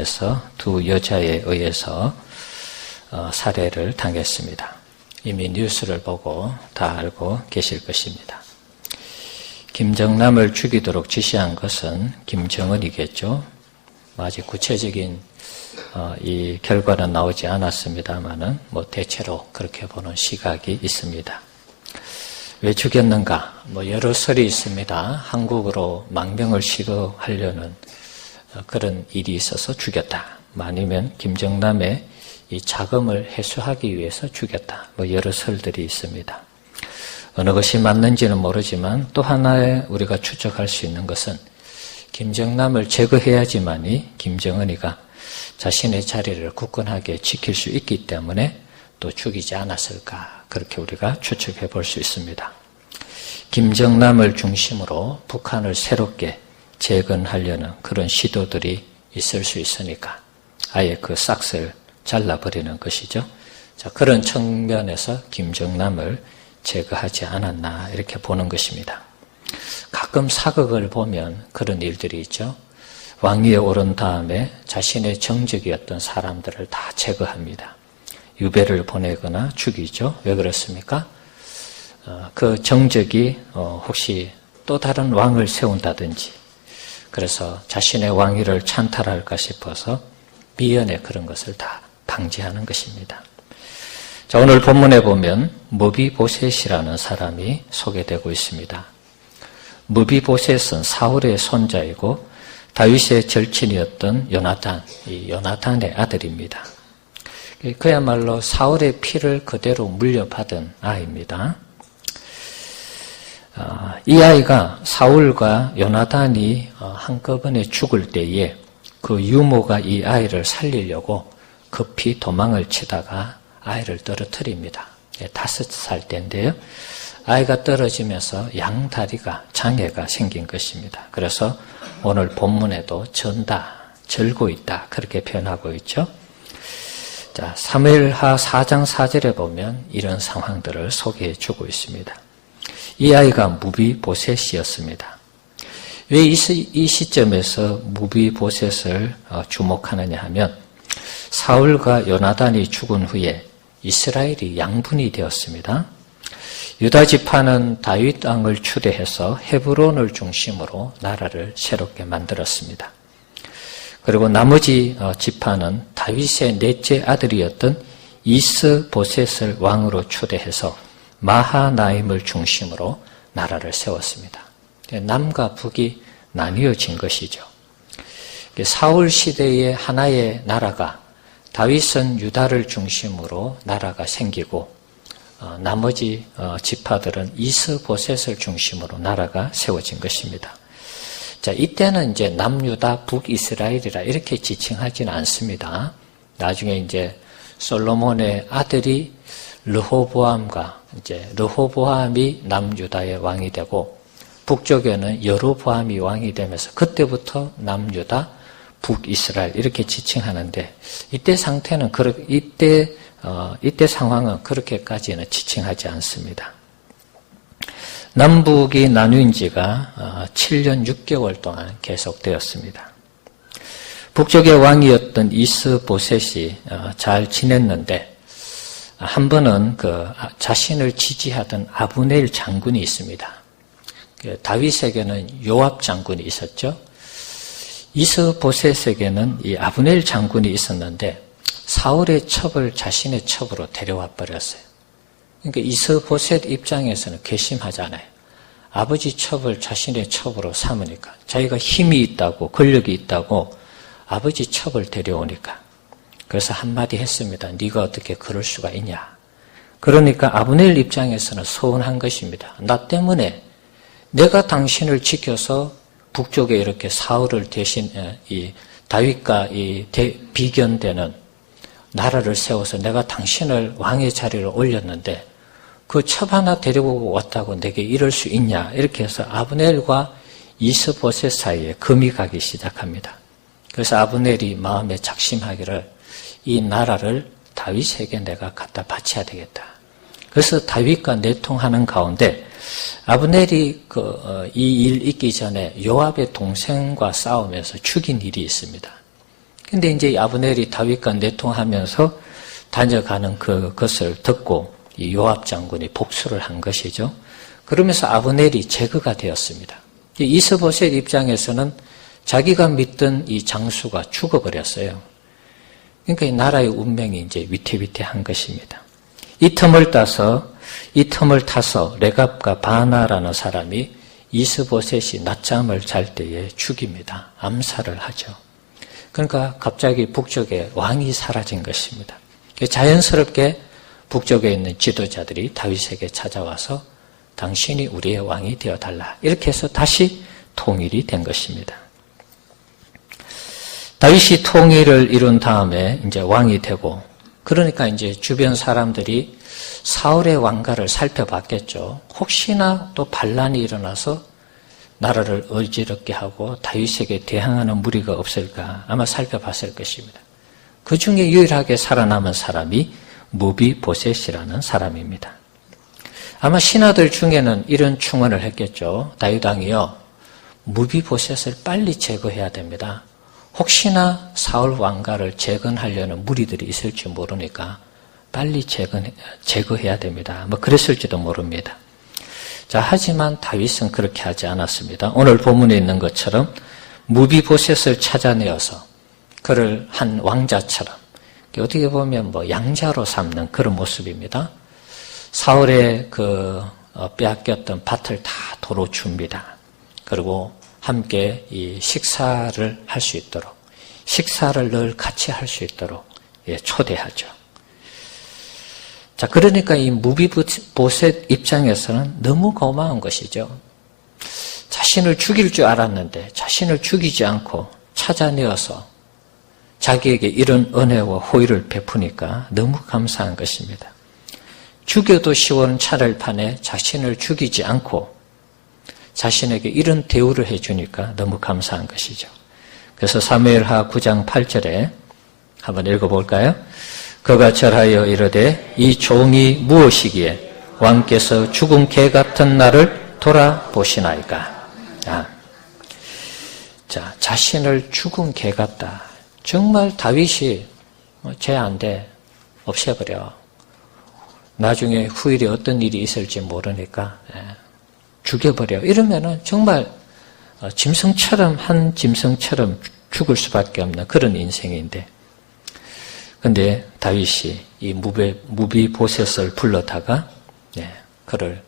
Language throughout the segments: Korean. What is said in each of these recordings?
에서 두 여자에 의해서 살해를 당했습니다. 이미 뉴스를 보고 다 알고 계실 것입니다. 김정남을 죽이도록 지시한 것은 김정은이겠죠. 아직 구체적인 이 결과는 나오지 않았습니다만은 대체로 그렇게 보는 시각이 있습니다. 왜 죽였는가? 여러 설이 있습니다. 한국으로 망명을 시도하려는 그런 일이 있어서 죽였다. 아니면 김정남의 이 자금을 회수하기 위해서 죽였다. 여러 설들이 있습니다. 어느 것이 맞는지는 모르지만 또 하나의 우리가 추측할 수 있는 것은 김정남을 제거해야지만이 김정은이가 자신의 자리를 굳건하게 지킬 수 있기 때문에 또 죽이지 않았을까. 그렇게 우리가 추측해 볼 수 있습니다. 김정남을 중심으로 북한을 새롭게 재건하려는 그런 시도들이 있을 수 있으니까 아예 그 싹을 잘라버리는 것이죠. 자, 그런 측면에서 김정남을 제거하지 않았나 이렇게 보는 것입니다. 가끔 사극을 보면 그런 일들이 있죠. 왕위에 오른 다음에 자신의 정적이었던 사람들을 다 제거합니다. 유배를 보내거나 죽이죠. 왜 그렇습니까? 그 정적이 혹시 또 다른 왕을 세운다든지 그래서 자신의 왕위를 찬탈할까 싶어서 미연에 그런 것을 다 방지하는 것입니다. 자, 오늘 본문에 보면 무비보셋이라는 사람이 소개되고 있습니다. 무비보셋은 사울의 손자이고 다윗의 절친이었던 요나단, 이 요나단의 아들입니다. 그야말로 사울의 피를 그대로 물려받은 아이입니다. 이 아이가 사울과 요나단이 한꺼번에 죽을 때에 그 유모가 이 아이를 살리려고 급히 도망을 치다가 아이를 떨어뜨립니다. 5살 때인데요. 아이가 떨어지면서 양다리가 장애가 생긴 것입니다. 그래서 오늘 본문에도 전다, 절고 있다 그렇게 표현하고 있죠. 자, 사무엘하 4장 4절에 보면 이런 상황들을 소개해 주고 있습니다. 이 아이가 무비보셋이었습니다. 왜 이 시점에서 무비보셋을 주목하느냐 하면 사울과 요나단이 죽은 후에 이스라엘이 양분이 되었습니다. 유다 지파는 다윗 왕을 추대해서 헤브론을 중심으로 나라를 새롭게 만들었습니다. 그리고 나머지 지파는 다윗의 넷째 아들이었던 이스보셋을 왕으로 추대해서 마하나임을 중심으로 나라를 세웠습니다. 남과 북이 나뉘어진 것이죠. 사울 시대의 하나의 나라가 다윗은 유다를 중심으로 나라가 생기고 나머지 지파들은 이스보셋을 중심으로 나라가 세워진 것입니다. 자, 이때는 이제 남유다 북이스라엘이라 이렇게 지칭하지는 않습니다. 나중에 이제 솔로몬의 아들이 르호보암과 이제 르호보암이 남유다의 왕이 되고 북쪽에는 여로보암이 왕이 되면서 그때부터 남유다 북이스라엘 이렇게 지칭하는데 이때 상태는 이때 상황은 그렇게까지는 지칭하지 않습니다. 남북이 나뉜 지가 7년 6개월 동안 계속되었습니다. 북쪽의 왕이었던 이스보셋이 잘 지냈는데 한 번은 자신을 지지하던 아브넬 장군이 있습니다. 다윗에게는 요압 장군이 있었죠. 이스보셋에게는 이 아브넬 장군이 있었는데 사울의 첩을 자신의 첩으로 데려와 버렸어요. 그러니까 이스보셋 입장에서는 괘씸하잖아요. 아버지 첩을 자신의 첩으로 삼으니까 자기가 힘이 있다고 권력이 있다고 아버지 첩을 데려오니까 그래서 한마디 했습니다. 네가 어떻게 그럴 수가 있냐. 그러니까 아브넬 입장에서는 서운한 것입니다. 나 때문에 내가 당신을 지켜서 북쪽에 이렇게 사울을 대신 이 다윗과 이 비견되는 나라를 세워서 내가 당신을 왕의 자리를 올렸는데 그 첩 하나 데리고 왔다고 내게 이럴 수 있냐. 이렇게 해서 아브넬과 이스보셋 사이에 금이 가기 시작합니다. 그래서 아브넬이 마음에 작심하기를 이 나라를 다윗에게 내가 갖다 바쳐야 되겠다. 그래서 다윗과 내통하는 가운데 아브넬이 이 일 있기 전에 요압의 동생과 싸우면서 죽인 일이 있습니다. 근데 이제 아브넬이 다윗과 내통하면서 다녀가는 그것을 듣고 이 요압 장군이 복수를 한 것이죠. 그러면서 아브넬이 제거가 되었습니다. 이스보셋 입장에서는 자기가 믿던 이 장수가 죽어버렸어요. 그러니까 이 나라의 운명이 이제 위태위태한 것입니다. 이 틈을 타서 레갑과 바나라는 사람이 이스보셋이 낮잠을 잘 때에 죽입니다. 암살을 하죠. 그러니까 갑자기 북쪽에 왕이 사라진 것입니다. 자연스럽게 북쪽에 있는 지도자들이 다윗에게 찾아와서 당신이 우리의 왕이 되어달라. 이렇게 해서 다시 통일이 된 것입니다. 다윗이 통일을 이룬 다음에 이제 왕이 되고, 그러니까 이제 주변 사람들이 사울의 왕가를 살펴봤겠죠. 혹시나 또 반란이 일어나서 나라를 어지럽게 하고 다윗에게 대항하는 무리가 없을까 아마 살펴봤을 것입니다. 그 중에 유일하게 살아남은 사람이 무비보셋이라는 사람입니다. 아마 신하들 중에는 이런 충언을 했겠죠. 다윗 왕이요, 무비보셋을 빨리 제거해야 됩니다. 혹시나 사울 왕가를 재건하려는 무리들이 있을지 모르니까 빨리 제거해야 됩니다. 뭐 그랬을지도 모릅니다. 자, 하지만 다윗은 그렇게 하지 않았습니다. 오늘 본문에 있는 것처럼 무비보셋을 찾아내어서 그를 한 왕자처럼, 어떻게 보면 뭐 양자로 삼는 그런 모습입니다. 사울의 빼앗겼던 밭을 다 도로 줍니다. 그리고 함께 이 식사를 할 수 있도록, 식사를 늘 같이 할 수 있도록 초대하죠. 자, 그러니까 이 무비보셋 입장에서는 너무 고마운 것이죠. 자신을 죽일 줄 알았는데 자신을 죽이지 않고 찾아내어서 자기에게 이런 은혜와 호의를 베푸니까 너무 감사한 것입니다. 죽여도 쉬운 차를판에 자신을 죽이지 않고 자신에게 이런 대우를 해주니까 너무 감사한 것이죠. 그래서 사무엘하 9장 8절에 한번 읽어볼까요? 그가 절하여 이르되 이 종이 무엇이기에 왕께서 죽은 개 같은 나를 돌아보시나이까. 자, 자신을 죽은 개 같다. 정말 다윗이 죄 안 돼, 없애버려. 나중에 후일에 어떤 일이 있을지 모르니까 죽여버려. 이러면은 정말 한 짐승처럼 죽을 수밖에 없는 그런 인생인데, 근데 다윗이 이 무비보셋을 불러다가 그를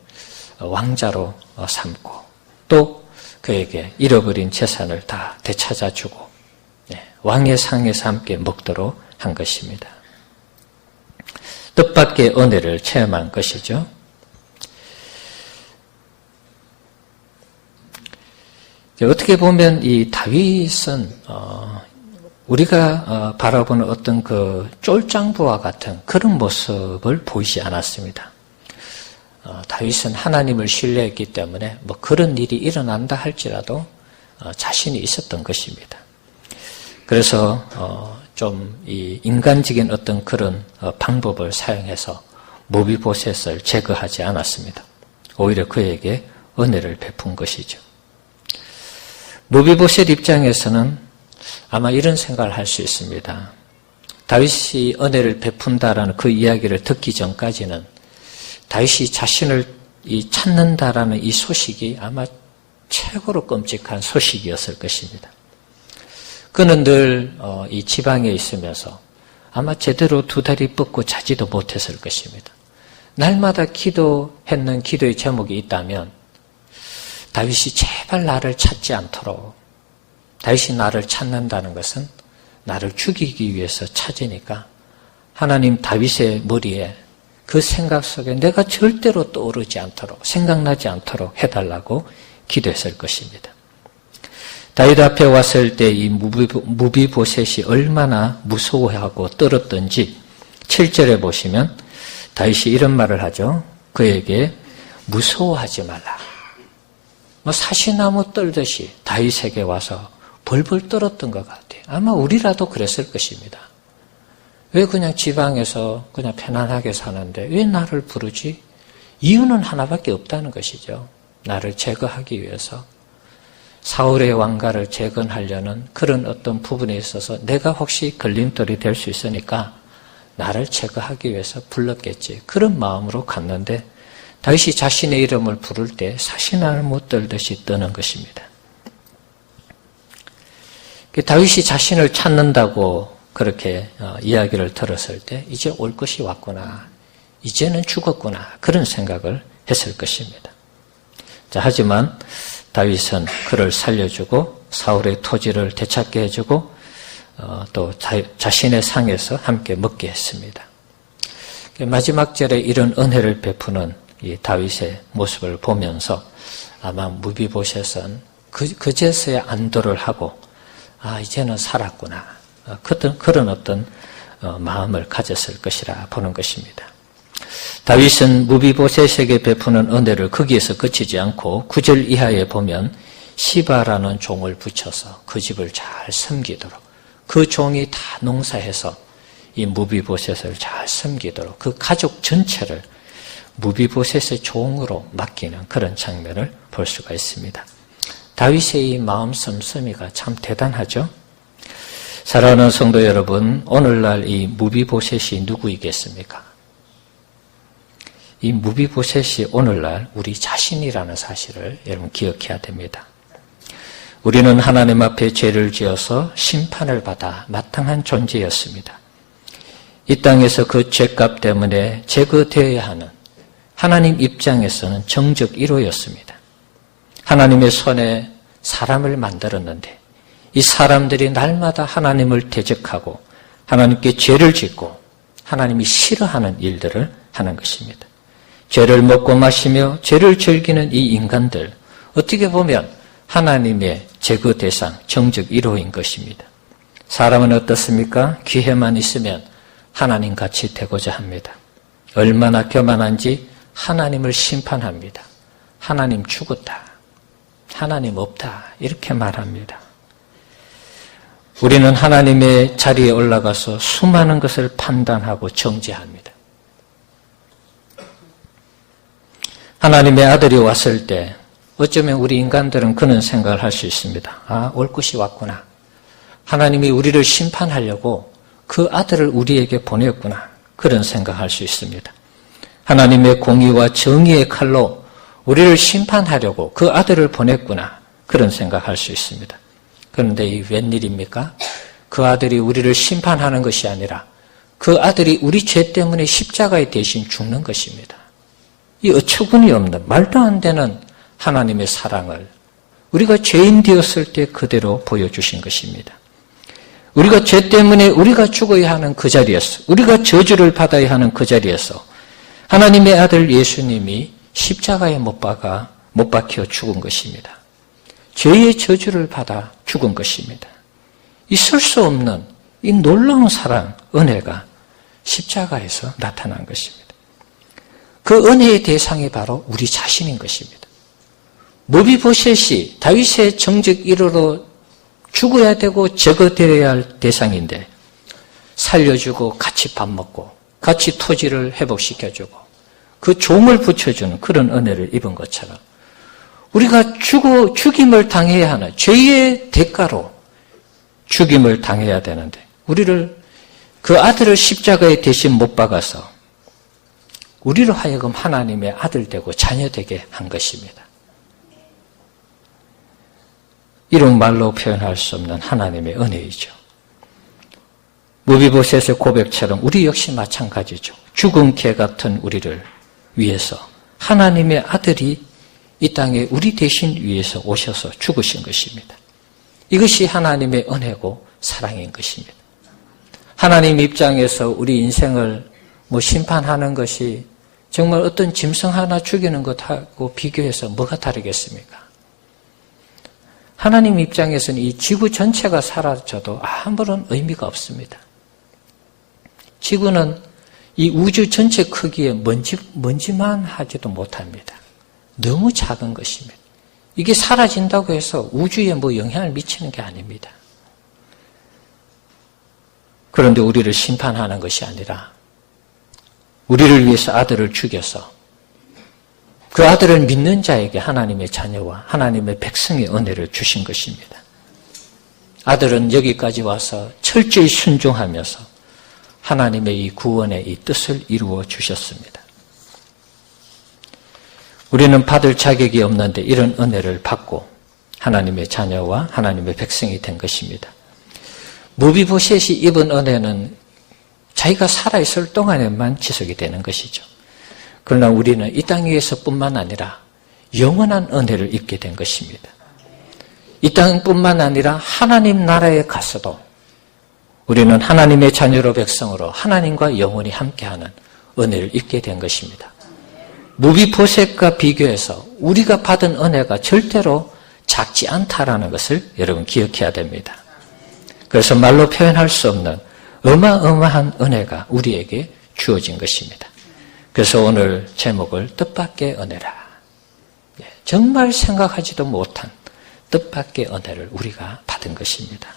왕자로 삼고 또 그에게 잃어버린 재산을 다 되찾아주고 왕의 상에서 함께 먹도록 한 것입니다. 뜻밖의 은혜를 체험한 것이죠. 어떻게 보면 이 다윗은 우리가 바라보는 어떤 그 쫄장부와 같은 그런 모습을 보이지 않았습니다. 다윗은 하나님을 신뢰했기 때문에 뭐 그런 일이 일어난다 할지라도 자신이 있었던 것입니다. 그래서 좀 이 인간적인 어떤 그런 방법을 사용해서 무비보셋을 제거하지 않았습니다. 오히려 그에게 은혜를 베푼 것이죠. 무비보셋 입장에서는 아마 이런 생각을 할 수 있습니다. 다윗이 은혜를 베푼다라는 그 이야기를 듣기 전까지는 다윗이 자신을 찾는다라는 이 소식이 아마 최고로 끔찍한 소식이었을 것입니다. 그는 늘 이 지방에 있으면서 아마 제대로 두 다리 뻗고 자지도 못했을 것입니다. 날마다 기도했는 기도의 제목이 있다면 다윗이 제발 나를 찾지 않도록, 다윗이 나를 찾는다는 것은 나를 죽이기 위해서 찾으니까 하나님 다윗의 머리에 그 생각 속에 내가 절대로 떠오르지 않도록, 생각나지 않도록 해달라고 기도했을 것입니다. 다윗 앞에 왔을 때 이 무비보셋이 얼마나 무서워하고 떨었던지 7절에 보시면 다윗이 이런 말을 하죠. 그에게 무서워하지 말라. 사시나무 떨듯이 다윗에게 와서 벌벌 떨었던 것 같아요. 아마 우리라도 그랬을 것입니다. 왜 그냥 지방에서 그냥 편안하게 사는데 왜 나를 부르지? 이유는 하나밖에 없다는 것이죠. 나를 제거하기 위해서. 사울의 왕가를 재건하려는 그런 어떤 부분에 있어서 내가 혹시 걸림돌이 될 수 있으니까 나를 제거하기 위해서 불렀겠지. 그런 마음으로 갔는데 다윗이 자신의 이름을 부를 때 사신을 못 떨듯이 떠는 것입니다. 다윗이 자신을 찾는다고 그렇게 이야기를 들었을 때 이제 올 것이 왔구나. 이제는 죽었구나. 그런 생각을 했을 것입니다. 자, 하지만 다윗은 그를 살려주고 사울의 토지를 되찾게 해주고 또 자신의 상에서 함께 먹게 했습니다. 마지막 절에 이런 은혜를 베푸는 이 다윗의 모습을 보면서 아마 무비보셋은 그제서야 안도를 하고 이제는 살았구나. 그런 어떤 마음을 가졌을 것이라 보는 것입니다. 다윗은 무비보셋에게 베푸는 은혜를 거기에서 그치지 않고 9절 이하에 보면 시바라는 종을 붙여서 그 집을 잘 섬기도록 그 종이 다 농사해서 이 무비보셋을 잘 섬기도록 그 가족 전체를 무비보셋의 종으로 맡기는 그런 장면을 볼 수가 있습니다. 다윗의 이 마음 씀씀이가 참 대단하죠. 사랑하는 성도 여러분, 오늘날 이 무비보셋이 누구이겠습니까? 이 무비보셋이 오늘날 우리 자신이라는 사실을 여러분 기억해야 됩니다. 우리는 하나님 앞에 죄를 지어서 심판을 받아 마땅한 존재였습니다. 이 땅에서 그 죄값 때문에 제거되어야 하는 하나님 입장에서는 정적 1호였습니다. 하나님의 손에 사람을 만들었는데 이 사람들이 날마다 하나님을 대적하고 하나님께 죄를 짓고 하나님이 싫어하는 일들을 하는 것입니다. 죄를 먹고 마시며 죄를 즐기는 이 인간들, 어떻게 보면 하나님의 제거 대상, 정적 1호인 것입니다. 사람은 어떻습니까? 기회만 있으면 하나님같이 되고자 합니다. 얼마나 교만한지 하나님을 심판합니다. 하나님 죽었다. 하나님 없다. 이렇게 말합니다. 우리는 하나님의 자리에 올라가서 수많은 것을 판단하고 정죄합니다. 하나님의 아들이 왔을 때 어쩌면 우리 인간들은 그런 생각을 할 수 있습니다. 올 것이 왔구나. 하나님이 우리를 심판하려고 그 아들을 우리에게 보냈구나. 그런 생각할 수 있습니다. 하나님의 공의와 정의의 칼로 우리를 심판하려고 그 아들을 보냈구나. 그런 생각할 수 있습니다. 그런데 이 웬일입니까? 그 아들이 우리를 심판하는 것이 아니라 그 아들이 우리 죄 때문에 십자가에 대신 죽는 것입니다. 이 어처구니 없는 말도 안 되는 하나님의 사랑을 우리가 죄인 되었을 때 그대로 보여주신 것입니다. 우리가 죄 때문에 우리가 죽어야 하는 그 자리에서 우리가 저주를 받아야 하는 그 자리에서 하나님의 아들 예수님이 십자가에 못 박혀 죽은 것입니다. 죄의 저주를 받아 죽은 것입니다. 있을 수 없는 이 놀라운 사랑, 은혜가 십자가에서 나타난 것입니다. 그 은혜의 대상이 바로 우리 자신인 것입니다. 무비보셋이 다윗의 정적 1호로 죽어야 되고 제거되어야 할 대상인데 살려주고 같이 밥 먹고 같이 토지를 회복시켜주고 그 종을 붙여주는 그런 은혜를 입은 것처럼 우리가 죽임을 당해야 하는 죄의 대가로 죽임을 당해야 되는데 우리를 그 아들을 십자가에 대신 못 박아서 우리로 하여금 하나님의 아들 되고 자녀 되게 한 것입니다. 이런 말로 표현할 수 없는 하나님의 은혜이죠. 무비보셋의 고백처럼 우리 역시 마찬가지죠. 죽은 개 같은 우리를 위해서 하나님의 아들이 이 땅에 우리 대신 위해서 오셔서 죽으신 것입니다. 이것이 하나님의 은혜고 사랑인 것입니다. 하나님 입장에서 우리 인생을 심판하는 것이 정말 어떤 짐승 하나 죽이는 것하고 비교해서 뭐가 다르겠습니까? 하나님 입장에서는 이 지구 전체가 사라져도 아무런 의미가 없습니다. 지구는 이 우주 전체 크기에 먼지만 하지도 못합니다. 너무 작은 것입니다. 이게 사라진다고 해서 우주에 영향을 미치는 게 아닙니다. 그런데 우리를 심판하는 것이 아니라 우리를 위해서 아들을 죽여서 그 아들을 믿는 자에게 하나님의 자녀와 하나님의 백성의 은혜를 주신 것입니다. 아들은 여기까지 와서 철저히 순종하면서 하나님의 이 구원의 이 뜻을 이루어 주셨습니다. 우리는 받을 자격이 없는데 이런 은혜를 받고 하나님의 자녀와 하나님의 백성이 된 것입니다. 무비보셋이 입은 은혜는 자기가 살아있을 동안에만 지속이 되는 것이죠. 그러나 우리는 이 땅 위에서뿐만 아니라 영원한 은혜를 입게 된 것입니다. 이 땅뿐만 아니라 하나님 나라에 가서도 우리는 하나님의 자녀로 백성으로 하나님과 영원히 함께하는 은혜를 입게 된 것입니다. 무비보셋과 비교해서 우리가 받은 은혜가 절대로 작지 않다라는 것을 여러분 기억해야 됩니다. 그래서 말로 표현할 수 없는 어마어마한 은혜가 우리에게 주어진 것입니다. 그래서 오늘 제목을 뜻밖의 은혜라. 정말 생각하지도 못한 뜻밖의 은혜를 우리가 받은 것입니다.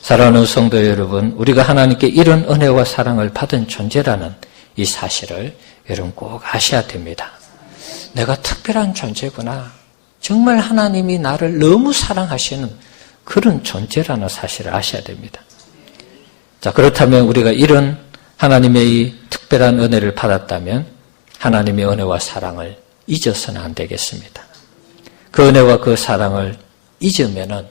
사랑하는 성도 여러분, 우리가 하나님께 이런 은혜와 사랑을 받은 존재라는 이 사실을 여러분 꼭 아셔야 됩니다. 내가 특별한 존재구나. 정말 하나님이 나를 너무 사랑하시는 그런 존재라는 사실을 아셔야 됩니다. 자, 그렇다면 우리가 이런 하나님의 이 특별한 은혜를 받았다면 하나님의 은혜와 사랑을 잊어서는 안 되겠습니다. 그 은혜와 그 사랑을 잊으면은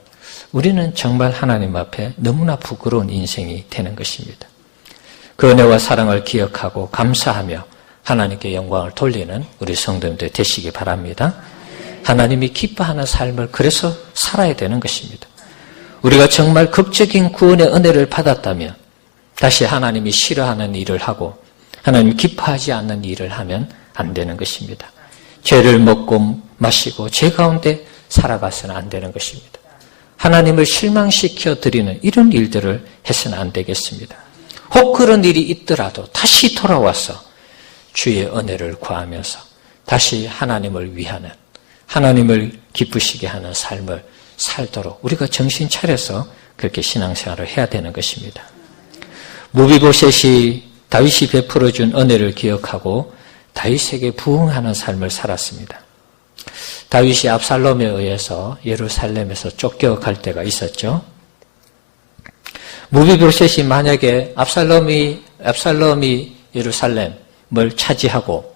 우리는 정말 하나님 앞에 너무나 부끄러운 인생이 되는 것입니다. 그 은혜와 사랑을 기억하고 감사하며 하나님께 영광을 돌리는 우리 성도님들 되시기 바랍니다. 하나님이 기뻐하는 삶을 그래서 살아야 되는 것입니다. 우리가 정말 극적인 구원의 은혜를 받았다면 다시 하나님이 싫어하는 일을 하고 하나님이 기뻐하지 않는 일을 하면 안 되는 것입니다. 죄를 먹고 마시고 죄 가운데 살아가서는 안 되는 것입니다. 하나님을 실망시켜 드리는 이런 일들을 해서는 안 되겠습니다. 혹 그런 일이 있더라도 다시 돌아와서 주의 은혜를 구하면서 다시 하나님을 위하는 하나님을 기쁘시게 하는 삶을 살도록 우리가 정신 차려서 그렇게 신앙생활을 해야 되는 것입니다. 무비보셋이 다윗이 베풀어준 은혜를 기억하고 다윗에게 부응하는 삶을 살았습니다. 다윗이 압살롬에 의해서 예루살렘에서 쫓겨갈 때가 있었죠. 무비보셋이 만약에 압살롬이 예루살렘을 차지하고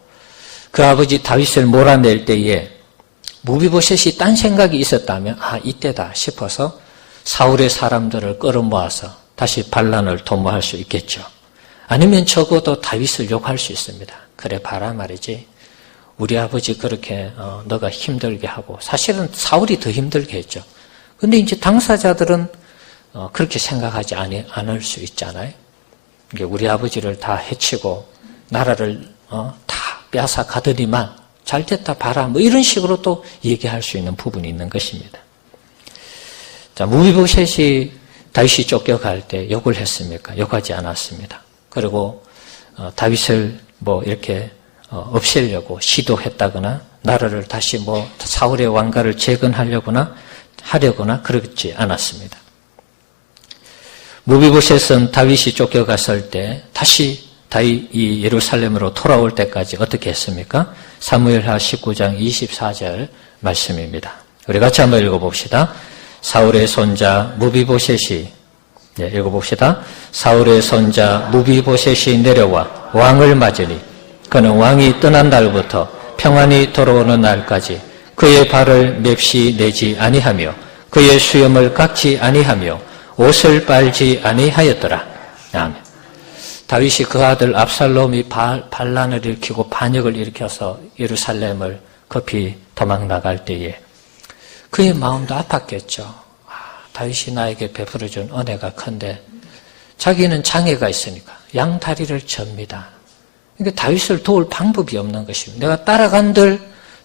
그 아버지 다윗을 몰아낼 때에 무비보셋이 딴 생각이 있었다면 이때다 싶어서 사울의 사람들을 끌어모아서 다시 반란을 도모할 수 있겠죠. 아니면 적어도 다윗을 욕할 수 있습니다. 그래 봐라 말이지. 우리 아버지 그렇게 너가 힘들게 하고 사실은 사울이 더 힘들게 했죠. 근데 이제 당사자들은 그렇게 생각하지 않을 수 있잖아요. 우리 아버지를 다 해치고 나라를 다 빼앗아 가더니만 잘됐다 봐라 뭐 이런 식으로 또 얘기할 수 있는 부분이 있는 것입니다. 자, 무비보셋이 다윗이 쫓겨갈 때 욕을 했습니까? 욕하지 않았습니다. 그리고 다윗을 이렇게 없애려고 시도했다거나 나라를 다시 사울의 왕가를 재건하려거나 그렇지 않았습니다. 무비보셋은 다윗이 쫓겨갔을 때 다시 다윗이 예루살렘으로 돌아올 때까지 어떻게 했습니까? 사무엘하 19장 24절 말씀입니다. 우리 같이 한번 읽어봅시다. 사울의 손자 무비보셋이 읽어봅시다. 사울의 손자 무비보셋이 내려와 왕을 맞으니 그는 왕이 떠난 날부터 평안히 돌아오는 날까지 그의 발을 맵시 내지 아니하며 그의 수염을 깎지 아니하며 옷을 빨지 아니하였더라. 아멘. 다윗이 그 아들 압살롬이 반란을 일으키고 반역을 일으켜서 예루살렘을 급히 도망 나갈 때에 그의 마음도 아팠겠죠. 다윗이 나에게 베풀어준 은혜가 큰데 자기는 장애가 있으니까 양다리를 접니다. 그러니까 다윗을 도울 방법이 없는 것입니다. 내가 따라간들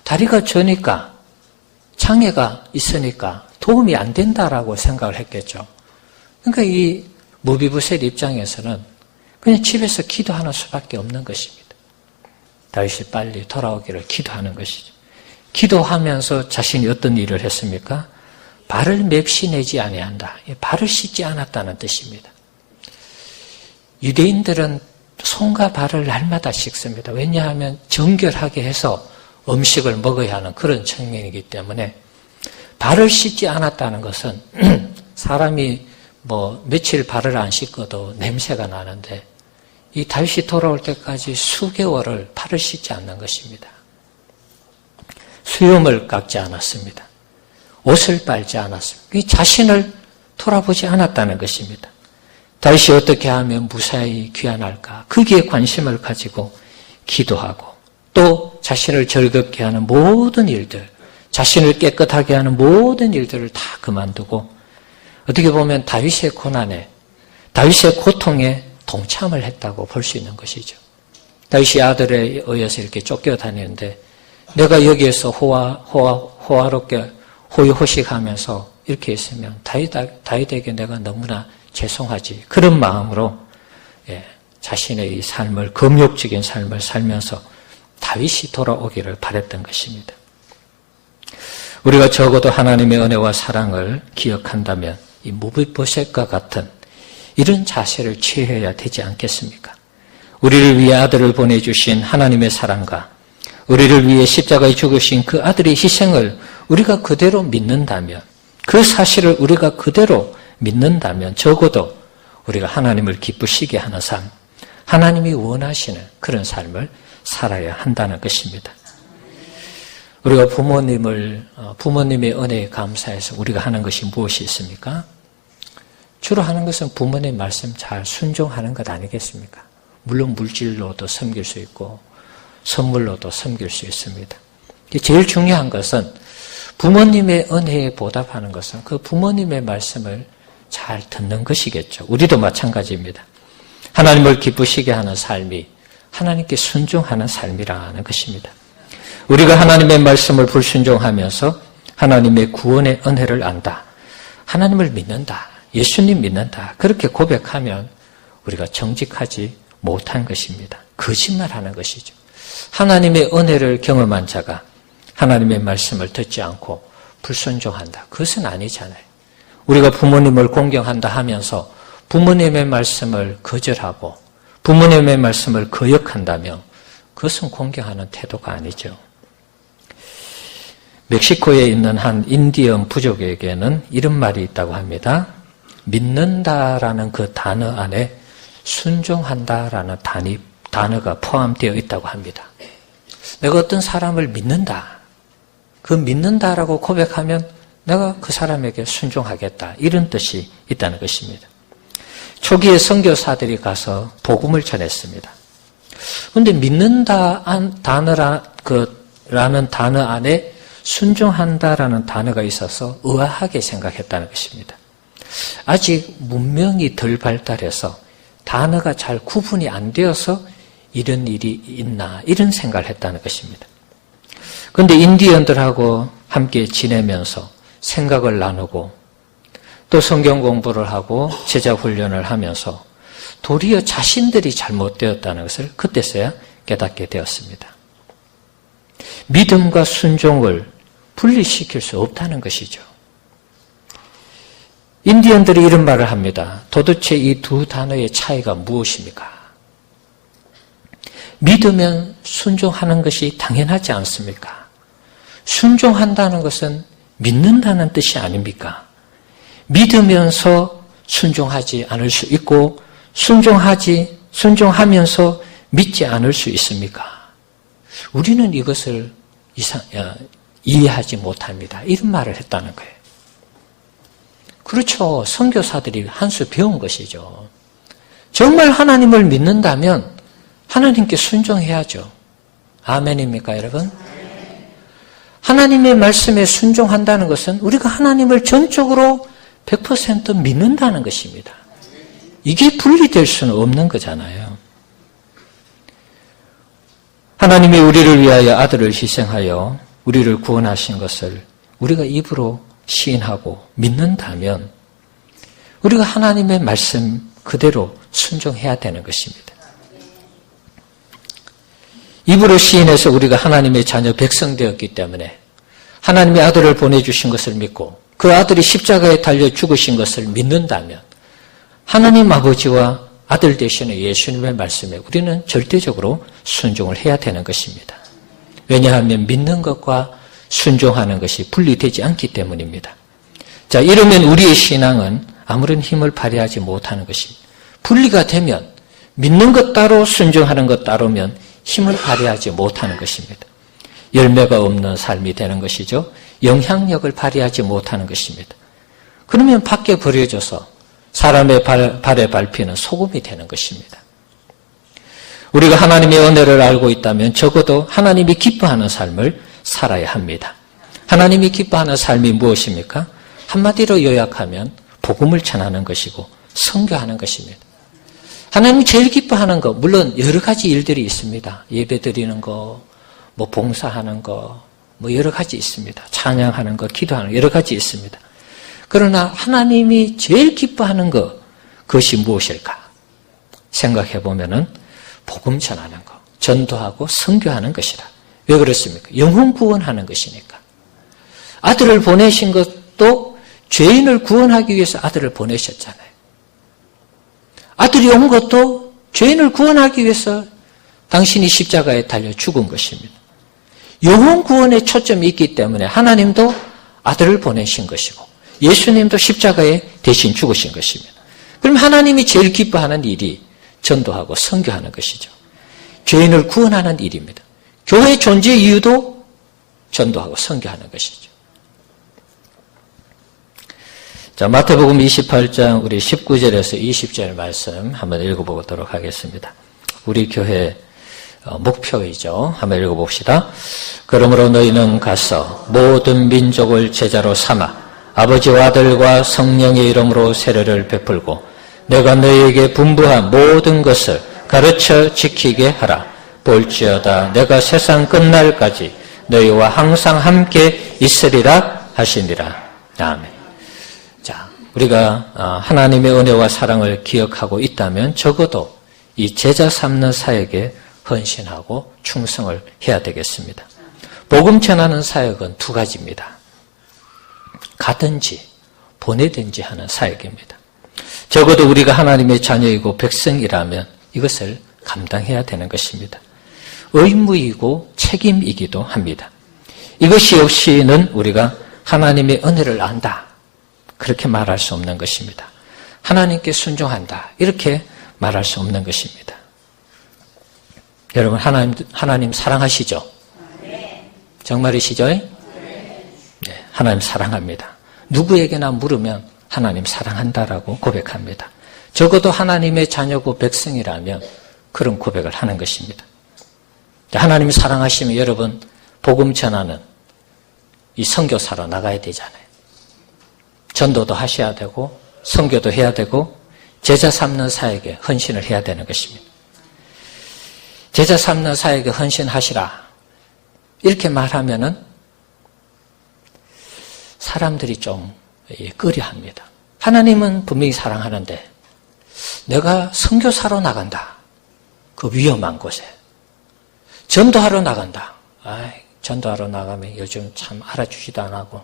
다리가 저니까 장애가 있으니까 도움이 안 된다라고 생각을 했겠죠. 그러니까 이 무비보셋 입장에서는 그냥 집에서 기도하는 수밖에 없는 것입니다. 다윗이 빨리 돌아오기를 기도하는 것이죠. 기도하면서 자신이 어떤 일을 했습니까? 발을 맵시 내지 아니한다. 발을 씻지 않았다는 뜻입니다. 유대인들은 손과 발을 날마다 씻습니다. 왜냐하면 정결하게 해서 음식을 먹어야 하는 그런 측면이기 때문에 발을 씻지 않았다는 것은 사람이 며칠 발을 안 씻고도 냄새가 나는데 이 다윗이 돌아올 때까지 수개월을 발을 씻지 않는 것입니다. 수염을 깎지 않았습니다. 옷을 빨지 않았습니다. 이 자신을 돌아보지 않았다는 것입니다. 다윗이 어떻게 하면 무사히 귀환할까? 거기에 관심을 가지고 기도하고 또 자신을 즐겁게 하는 모든 일들, 자신을 깨끗하게 하는 모든 일들을 다 그만두고 어떻게 보면 다윗의 고난에, 다윗의 고통에 동참을 했다고 볼 수 있는 것이죠. 다윗이 아들에 의해서 이렇게 쫓겨다니는데 내가 여기에서 호화롭게 호의호식하면서 이렇게 있으면 다윗에게 내가 너무나 죄송하지. 그런 마음으로 자신의 이 삶을, 금욕적인 삶을 살면서 다윗이 돌아오기를 바랬던 것입니다. 우리가 적어도 하나님의 은혜와 사랑을 기억한다면 이 무비보셋과 같은 이런 자세를 취해야 되지 않겠습니까? 우리를 위해 아들을 보내주신 하나님의 사랑과 우리를 위해 십자가에 죽으신 그 아들의 희생을 우리가 그대로 믿는다면, 그 사실을 우리가 그대로 믿는다면 적어도 우리가 하나님을 기쁘시게 하는 삶, 하나님이 원하시는 그런 삶을 살아야 한다는 것입니다. 우리가 부모님의 은혜에 감사해서 우리가 하는 것이 무엇이 있습니까? 주로 하는 것은 부모님 말씀 잘 순종하는 것 아니겠습니까? 물론 물질로도 섬길 수 있고 선물로도 섬길 수 있습니다. 제일 중요한 것은 부모님의 은혜에 보답하는 것은 그 부모님의 말씀을 잘 듣는 것이겠죠. 우리도 마찬가지입니다. 하나님을 기쁘시게 하는 삶이 하나님께 순종하는 삶이라는 것입니다. 우리가 하나님의 말씀을 불순종하면서 하나님의 구원의 은혜를 안다. 하나님을 믿는다. 예수님 믿는다. 그렇게 고백하면 우리가 정직하지 못한 것입니다. 거짓말하는 것이죠. 하나님의 은혜를 경험한 자가 하나님의 말씀을 듣지 않고 불순종한다. 그것은 아니잖아요. 우리가 부모님을 공경한다 하면서 부모님의 말씀을 거절하고 부모님의 말씀을 거역한다면 그것은 공경하는 태도가 아니죠. 멕시코에 있는 한 인디언 부족에게는 이런 말이 있다고 합니다. 믿는다라는 그 단어 안에 순종한다라는 단어가 포함되어 있다고 합니다. 내가 어떤 사람을 믿는다. 그 믿는다라고 고백하면 내가 그 사람에게 순종하겠다. 이런 뜻이 있다는 것입니다. 초기에 선교사들이 가서 복음을 전했습니다. 그런데 믿는다 라는 단어 안에 순종한다라는 단어가 있어서 의아하게 생각했다는 것입니다. 아직 문명이 덜 발달해서 단어가 잘 구분이 안 되어서 이런 일이 있나 이런 생각을 했다는 것입니다. 그런데 인디언들하고 함께 지내면서 생각을 나누고 또 성경 공부를 하고 제자 훈련을 하면서 도리어 자신들이 잘못되었다는 것을 그때서야 깨닫게 되었습니다. 믿음과 순종을 분리시킬 수 없다는 것이죠. 인디언들이 이런 말을 합니다. 도대체 이 두 단어의 차이가 무엇입니까? 믿으면 순종하는 것이 당연하지 않습니까? 순종한다는 것은 믿는다는 뜻이 아닙니까? 믿으면서 순종하지 않을 수 있고 순종하면서 믿지 않을 수 있습니까? 우리는 이것을 이해하지 못합니다. 이런 말을 했다는 거예요. 그렇죠. 선교사들이 한 수 배운 것이죠. 정말 하나님을 믿는다면 하나님께 순종해야죠. 아멘입니까, 여러분? 하나님의 말씀에 순종한다는 것은 우리가 하나님을 전적으로 100% 믿는다는 것입니다. 이게 분리될 수는 없는 거잖아요. 하나님이 우리를 위하여 아들을 희생하여 우리를 구원하신 것을 우리가 입으로 시인하고 믿는다면 우리가 하나님의 말씀 그대로 순종해야 되는 것입니다. 입으로 시인해서 우리가 하나님의 자녀 백성 되었기 때문에 하나님의 아들을 보내주신 것을 믿고 그 아들이 십자가에 달려 죽으신 것을 믿는다면 하나님 아버지와 아들 되시는 예수님의 말씀에 우리는 절대적으로 순종을 해야 되는 것입니다. 왜냐하면 믿는 것과 순종하는 것이 분리되지 않기 때문입니다. 자, 이러면 우리의 신앙은 아무런 힘을 발휘하지 못하는 것입니다. 분리가 되면 믿는 것 따로 순종하는 것 따로면 힘을 발휘하지 못하는 것입니다. 열매가 없는 삶이 되는 것이죠. 영향력을 발휘하지 못하는 것입니다. 그러면 밖에 버려져서 사람의 발에 밟히는 소금이 되는 것입니다. 우리가 하나님의 은혜를 알고 있다면 적어도 하나님이 기뻐하는 삶을 살아야 합니다. 하나님이 기뻐하는 삶이 무엇입니까? 한마디로 요약하면 복음을 전하는 것이고 선교하는 것입니다. 하나님이 제일 기뻐하는 것, 물론 여러 가지 일들이 있습니다. 예배 드리는 거, 뭐 봉사하는 거, 뭐 여러 가지 있습니다. 찬양하는 거, 기도하는 거 여러 가지 있습니다. 그러나 하나님이 제일 기뻐하는 것, 그것이 무엇일까? 생각해 보면은 복음 전하는 것, 전도하고 선교하는 것이라. 왜 그렇습니까? 영혼 구원하는 것이니까. 아들을 보내신 것도 죄인을 구원하기 위해서 아들을 보내셨잖아요. 아들이 온 것도 죄인을 구원하기 위해서 당신이 십자가에 달려 죽은 것입니다. 영혼 구원에 초점이 있기 때문에 하나님도 아들을 보내신 것이고 예수님도 십자가에 대신 죽으신 것입니다. 그럼 하나님이 제일 기뻐하는 일이 전도하고 선교하는 것이죠. 죄인을 구원하는 일입니다. 교회의 존재 이유도 전도하고 선교하는 것이죠. 자, 마태복음 28장 우리 19절에서 20절 말씀 한번 읽어보도록 하겠습니다. 우리 교회 목표이죠. 한번 읽어봅시다. 그러므로 너희는 가서 모든 민족을 제자로 삼아 아버지와 아들과 성령의 이름으로 세례를 베풀고 내가 너희에게 분부한 모든 것을 가르쳐 지키게 하라. 볼지어다 내가 세상 끝날까지 너희와 항상 함께 있으리라 하시니라. 아멘. 자, 우리가 하나님의 은혜와 사랑을 기억하고 있다면 적어도 이 제자 삼는 사역에 헌신하고 충성을 해야 되겠습니다. 복음 전하는 사역은 두 가지입니다. 가든지 보내든지 하는 사역입니다. 적어도 우리가 하나님의 자녀이고 백성이라면 이것을 감당해야 되는 것입니다. 의무이고 책임이기도 합니다. 이것이 없이는 우리가 하나님의 은혜를 안다. 그렇게 말할 수 없는 것입니다. 하나님께 순종한다. 이렇게 말할 수 없는 것입니다. 여러분 하나님 사랑하시죠? 정말이시죠? 네, 하나님 사랑합니다. 누구에게나 물으면 하나님 사랑한다라고 고백합니다. 적어도 하나님의 자녀고 백성이라면 그런 고백을 하는 것입니다. 하나님이 사랑하시면 여러분 복음 전하는 이 선교사로 나가야 되잖아요. 전도도 하셔야 되고 선교도 해야 되고 제자 삼는 사역에 헌신을 해야 되는 것입니다. 제자 삼는 사역에 헌신하시라 이렇게 말하면은 사람들이 좀 꺼려합니다. 하나님은 분명히 사랑하는데 내가 선교사로 나간다. 그 위험한 곳에 전도하러 나간다. 전도하러 나가면 요즘 참 알아주지도 안 하고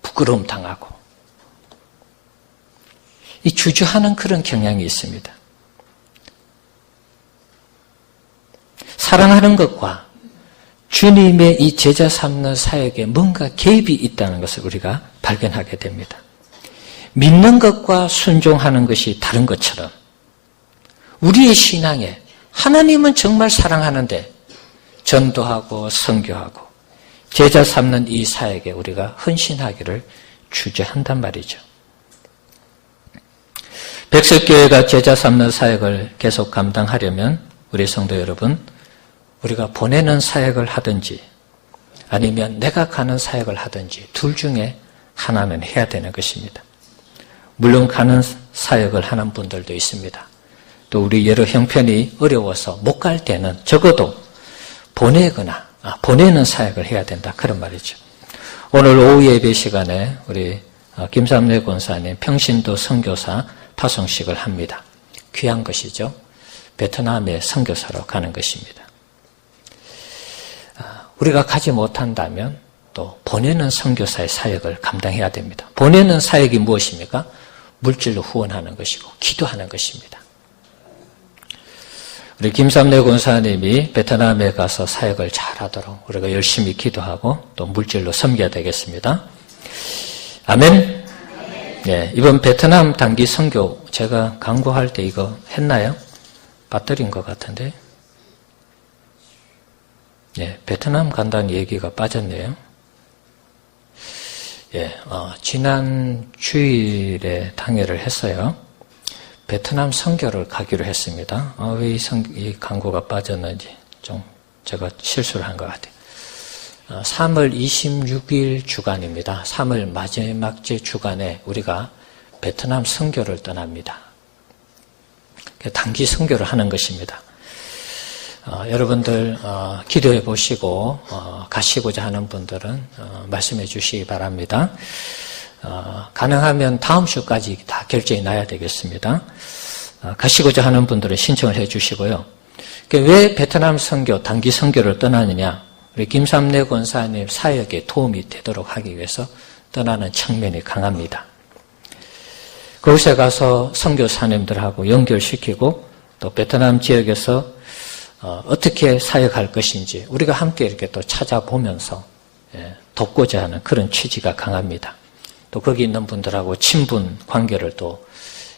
부끄러움 당하고 이 주저하는 그런 경향이 있습니다. 사랑하는 것과 주님의 이 제자 삼는 사역에 뭔가 개입이 있다는 것을 우리가 발견하게 됩니다. 믿는 것과 순종하는 것이 다른 것처럼 우리의 신앙에 하나님은 정말 사랑하는데 전도하고 선교하고 제자 삼는 이 사역에 우리가 헌신하기를 주저한단 말이죠. 백석교회가 제자 삼는 사역을 계속 감당하려면 우리 성도 여러분 우리가 보내는 사역을 하든지 아니면 내가 가는 사역을 하든지 둘 중에 하나는 해야 되는 것입니다. 물론 가는 사역을 하는 분들도 있습니다. 또 우리 여러 형편이 어려워서 못 갈 때는 적어도 보내는 사역을 해야 된다. 그런 말이죠. 오늘 오후 예배 시간에 우리 김삼래 권사님 평신도 선교사 파송식을 합니다. 귀한 것이죠. 베트남에 선교사로 가는 것입니다. 우리가 가지 못한다면 또 보내는 선교사의 사역을 감당해야 됩니다. 보내는 사역이 무엇입니까? 물질로 후원하는 것이고 기도하는 것입니다. 우리 김삼래 권사님이 베트남에 가서 사역을 잘하도록 우리가 열심히 기도하고 또 물질로 섬겨야 되겠습니다. 아멘. 네, 이번 베트남 단기 선교 제가 강구할 때 이거 했나요? 빠뜨린 것 같은데. 네, 베트남 간다는 얘기가 빠졌네요. 예, 지난 주일에 당회를 했어요. 베트남 선교를 가기로 했습니다. 왜 이 광고가 빠졌는지 좀 제가 실수를 한 것 같아요. 3월 26일 주간입니다. 3월 마지막 주 주간에 우리가 베트남 선교를 떠납니다. 단기 선교를 하는 것입니다. 여러분들 기도해 보시고 가시고자 하는 분들은 말씀해 주시기 바랍니다. 가능하면 다음 주까지 다 결정이 나야 되겠습니다. 가시고자 하는 분들은 신청을 해 주시고요. 왜 베트남 선교, 단기 선교를 떠나느냐? 우리 김삼래 권사님 사역에 도움이 되도록 하기 위해서 떠나는 측면이 강합니다. 그곳에 가서 선교사님들하고 연결시키고 또 베트남 지역에서 어떻게 사역할 것인지 우리가 함께 이렇게 또 찾아보면서 돕고자 하는 그런 취지가 강합니다. 또 거기 있는 분들하고 친분 관계를 또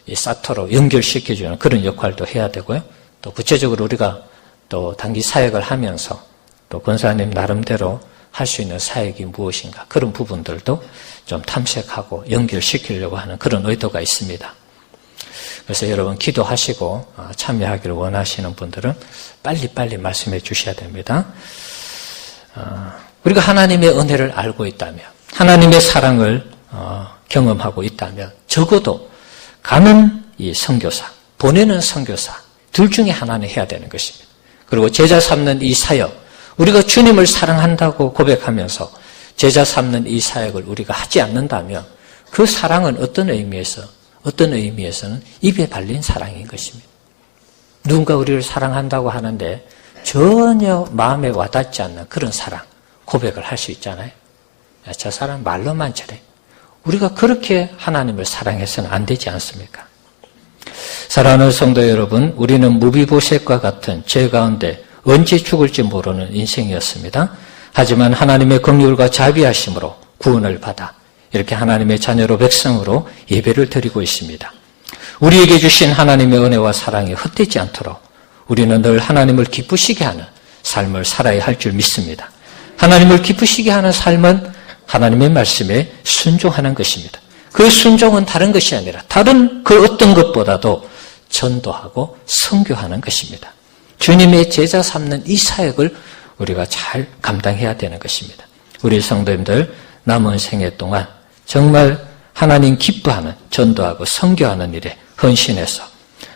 이 사토로 연결시켜주는 그런 역할도 해야 되고요. 또 구체적으로 우리가 또 단기 사역을 하면서 또 권사님 나름대로 할 수 있는 사역이 무엇인가 그런 부분들도 좀 탐색하고 연결시키려고 하는 그런 의도가 있습니다. 그래서 여러분 기도하시고 참여하기를 원하시는 분들은 빨리빨리 말씀해 주셔야 됩니다. 우리가 하나님의 은혜를 알고 있다면 하나님의 사랑을 경험하고 있다면 적어도 가는 이 선교사, 보내는 선교사 둘 중에 하나는 해야 되는 것입니다. 그리고 제자 삼는 이 사역, 우리가 주님을 사랑한다고 고백하면서 제자 삼는 이 사역을 우리가 하지 않는다면 그 사랑은 어떤 의미에서는 입에 발린 사랑인 것입니다. 누군가 우리를 사랑한다고 하는데 전혀 마음에 와닿지 않는 그런 사랑, 고백을 할 수 있잖아요. 저 사람 말로만 저래. 우리가 그렇게 하나님을 사랑해서는 안 되지 않습니까? 사랑하는 성도 여러분, 우리는 무비보셋과 같은 죄 가운데 언제 죽을지 모르는 인생이었습니다. 하지만 하나님의 긍휼과 자비하심으로 구원을 받아 이렇게 하나님의 자녀로 백성으로 예배를 드리고 있습니다. 우리에게 주신 하나님의 은혜와 사랑이 헛되지 않도록 우리는 늘 하나님을 기쁘시게 하는 삶을 살아야 할 줄 믿습니다. 하나님을 기쁘시게 하는 삶은 하나님의 말씀에 순종하는 것입니다. 그 순종은 다른 것이 아니라 다른 그 어떤 것보다도 전도하고 선교하는 것입니다. 주님의 제자 삼는 이 사역을 우리가 잘 감당해야 되는 것입니다. 우리 성도님들 남은 생애 동안 정말 하나님 기뻐하는 전도하고 선교하는 일에 헌신해서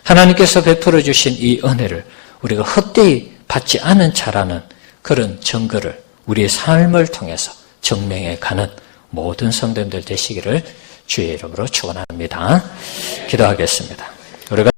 하나님께서 베풀어 주신 이 은혜를 우리가 헛되이 받지 않은 자라는 그런 증거를 우리의 삶을 통해서 증명해 가는 모든 성도님들 되시기를 주의 이름으로 축원합니다. 기도하겠습니다. 우리가